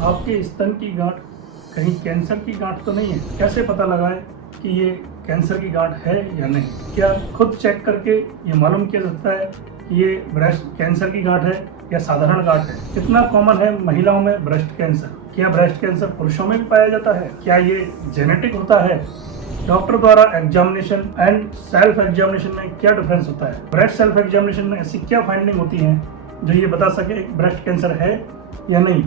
आपके स्तन की गांठ कहीं कैंसर की गांठ तो नहीं है? कैसे पता लगाएं कि ये कैंसर की गांठ है या नहीं? क्या खुद चेक करके ये मालूम किया सकता है कि ये ब्रेस्ट कैंसर की गांठ है या साधारण गांठ है? कितना कॉमन है महिलाओं में ब्रेस्ट कैंसर? क्या ब्रेस्ट कैंसर पुरुषों में भी पाया जाता है? क्या ये जेनेटिक होता है? डॉक्टर द्वारा एग्जामिनेशन एंड सेल्फ एग्जामिनेशन में क्या डिफरेंस होता है? ब्रेस्ट सेल्फ एग्जामिनेशन में ऐसी क्या फाइंडिंग होती है जो ये बता सके ब्रेस्ट कैंसर है या नहीं?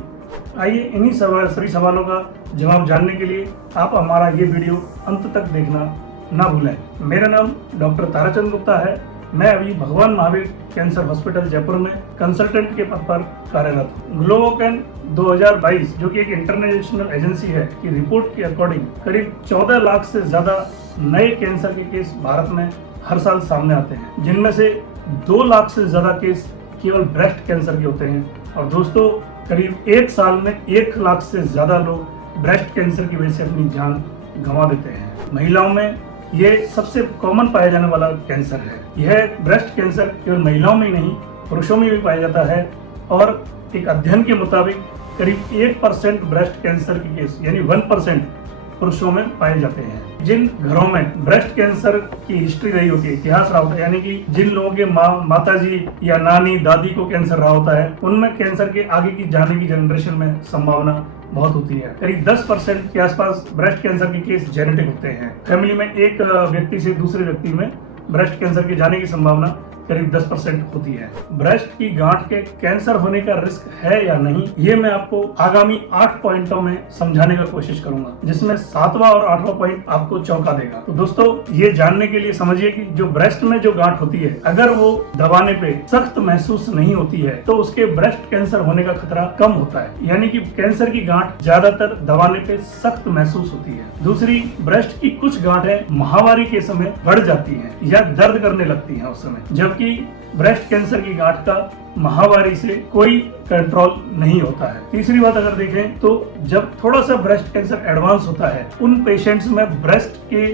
आइए इन्हीं सभी सवालों का जवाब जानने के लिए आप हमारा ये वीडियो अंत तक देखना ना भूलें। मेरा नाम डॉक्टर ताराचंद गुप्ता है। मैं अभी भगवान महावीर कैंसर हॉस्पिटल जयपुर में कंसल्टेंट के पद पर कार्यरत हूँ। ग्लोबोकैन 2022 जो कि एक इंटरनेशनल एजेंसी है की रिपोर्ट के अकॉर्डिंग करीब 14 लाख से ज्यादा नए कैंसर के केस भारत में हर साल सामने आते हैं, जिनमें से 2 लाख से ज्यादा केस केवल ब्रेस्ट कैंसर के होते हैं। और दोस्तों, करीब 1 साल में 1 लाख से ज्यादा लोग ब्रेस्ट कैंसर की वजह से अपनी जान गंवा देते हैं। महिलाओं में ये सबसे कॉमन पाया जाने वाला कैंसर है। यह ब्रेस्ट कैंसर केवल महिलाओं में ही नहीं, पुरुषों में भी पाया जाता है। और एक अध्ययन के मुताबिक करीब 1% ब्रेस्ट कैंसर के केस यानी 1% पुरुषों में पाए जाते हैं। जिन घरों में ब्रेस्ट कैंसर की हिस्ट्री रही होती है, इतिहास रहा होता है, यानी कि जिन लोगों के माता जी या नानी दादी को कैंसर रहा होता है, उनमें कैंसर के आगे की जाने की जनरेशन में संभावना बहुत होती है। करीब 10% के आसपास ब्रेस्ट कैंसर के केस जेनेटिक होते हैं। फैमिली में एक व्यक्ति से दूसरे व्यक्ति में ब्रेस्ट कैंसर के जाने की संभावना करीब 10% होती है। ब्रेस्ट की गांठ के कैंसर होने का रिस्क है या नहीं, ये मैं आपको आगामी 8 पॉइंटों में समझाने का कोशिश करूंगा, जिसमें 7वां और 8वां पॉइंट आपको चौंका देगा। तो दोस्तों, ये जानने के लिए समझिए कि जो ब्रेस्ट में जो गांठ होती है, अगर वो दबाने पे सख्त महसूस नहीं होती है तो उसके ब्रेस्ट कैंसर होने का खतरा कम होता है। यानी कि कैंसर की गांठ ज्यादातर दबाने पे सख्त महसूस होती है। दूसरी, ब्रेस्ट की कुछ गांठें माहवारी के समय बढ़ जाती है या दर्द करने लगती है उस समय, जबकि ब्रेस्ट कैंसर की गांठ का माहवारी से कोई कंट्रोल नहीं होता है। तीसरी बात अगर देखें तो जब थोड़ा सा ब्रेस्ट कैंसर एडवांस होता है, उन पेशेंट्स में ब्रेस्ट के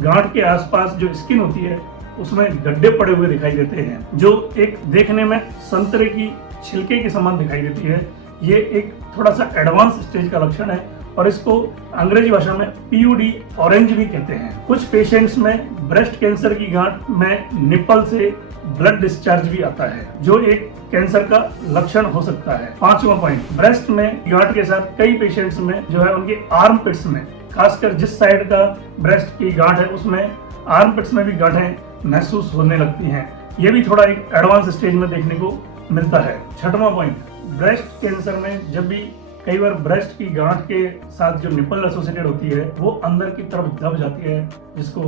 गांठ के आसपास जो स्किन होती है उसमें गड्ढे पड़े हुए दिखाई देते हैं, जो एक देखने में संतरे की छिलके के समान दिखाई देती है। ये एक थोड़ा सा एडवांस स्टेज का लक्षण है और इसको अंग्रेजी भाषा में PUD ऑरेंज भी कहते हैं। कुछ पेशेंट्स में ब्रेस्ट कैंसर की गांठ में निपल से ब्लड डिस्चार्ज भी आता है, जो एक कैंसर का लक्षण हो सकता है। 5वां पॉइंट, ब्रेस्ट में गांठ के साथ कई पेशेंट्स में जो है उनके आर्मपिट्स में, खासकर जिस साइड का ब्रेस्ट की गांठ है उसमें आर्मपिट्स में भी गांठें महसूस होने लगती हैं। ये भी थोड़ा एक एडवांस स्टेज में देखने को मिलता है। 6वां पॉइंट, ब्रेस्ट कैंसर में जब भी कई बार ब्रेस्ट की गांठ के साथ जो निपल एसोसिएटेड होती है वो अंदर की तरफ दब जाती है, जिसको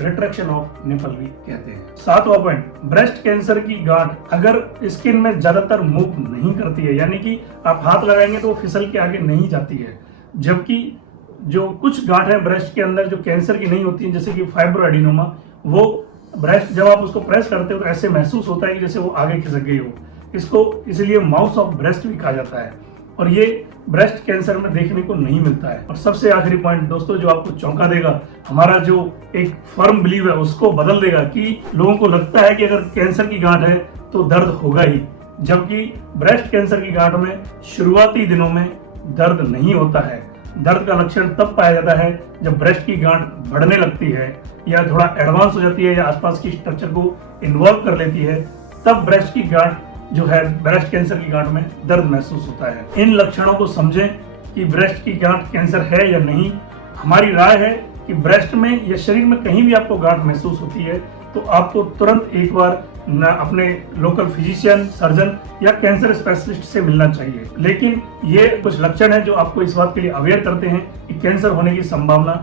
रिट्रैक्शन ऑफ निपल भी कहते हैं। 7वां पॉइंट, ब्रेस्ट कैंसर की गांठ अगर स्किन में ज्यादातर मूव नहीं करती है, यानी कि आप हाथ लगाएंगे तो वो फिसल के आगे नहीं जाती है, जबकि जो कुछ गांठ है ब्रेस्ट के अंदर जो कैंसर की नहीं होती है, जैसे कि फाइब्रोएडिनोमा, वो ब्रेस्ट जब आप उसको प्रेस करते हो तो ऐसे महसूस होता है कि जैसे वो आगे खिसक गई हो। इसको इसलिए माउस ऑफ ब्रेस्ट भी कहा जाता है और ये ब्रेस्ट कैंसर में देखने को नहीं मिलता है। और सबसे आखिरी पॉइंट दोस्तों, जो आपको चौंका देगा, हमारा जो एक फर्म बिलीव है उसको बदल देगा कि लोगों को लगता है कि अगर कैंसर की गांठ है तो दर्द होगा ही, जबकि ब्रेस्ट कैंसर की गांठ में शुरुआती दिनों में दर्द नहीं होता है। दर्द का लक्षण तब पाया जाता है जब ब्रेस्ट की गांठ बढ़ने लगती है या थोड़ा एडवांस हो जाती है या आसपास की स्ट्रक्चर को इन्वॉल्व कर लेती है, तब ब्रेस्ट की गांठ जो है ब्रेस्ट कैंसर की गांठ में दर्द महसूस होता है। इन लक्षणों को समझें कि ब्रेस्ट की गांठ कैंसर है या नहीं। हमारी राय है कि ब्रेस्ट में या शरीर में कहीं भी आपको गांठ महसूस होती है तो आपको तुरंत एक बार अपने लोकल फिजिशियन, सर्जन या कैंसर स्पेशलिस्ट से मिलना चाहिए। लेकिन ये कुछ लक्षण है जो आपको इस बात के लिए अवेयर करते हैं कि कैंसर होने की संभावना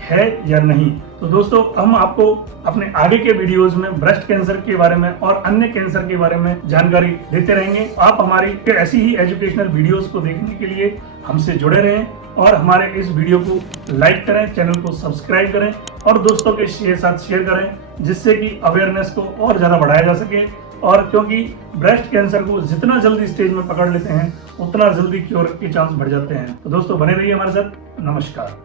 है या नहीं। तो दोस्तों, हम आपको अपने आगे के वीडियोस में ब्रेस्ट कैंसर के बारे में और अन्य कैंसर के बारे में जानकारी देते रहेंगे। आप हमारी ऐसी ही एजुकेशनल वीडियोस को देखने के लिए हमसे जुड़े रहें और हमारे इस वीडियो को लाइक करें, चैनल को सब्सक्राइब करें और दोस्तों के साथ शेयर करें, जिससे कि अवेयरनेस को और ज़्यादा बढ़ाया जा सके। और क्योंकि ब्रेस्ट कैंसर को जितना जल्दी स्टेज में पकड़ लेते हैं उतना जल्दी क्योर के चांस बढ़ जाते हैं। तो दोस्तों, बने रहिए हमारे साथ। नमस्कार।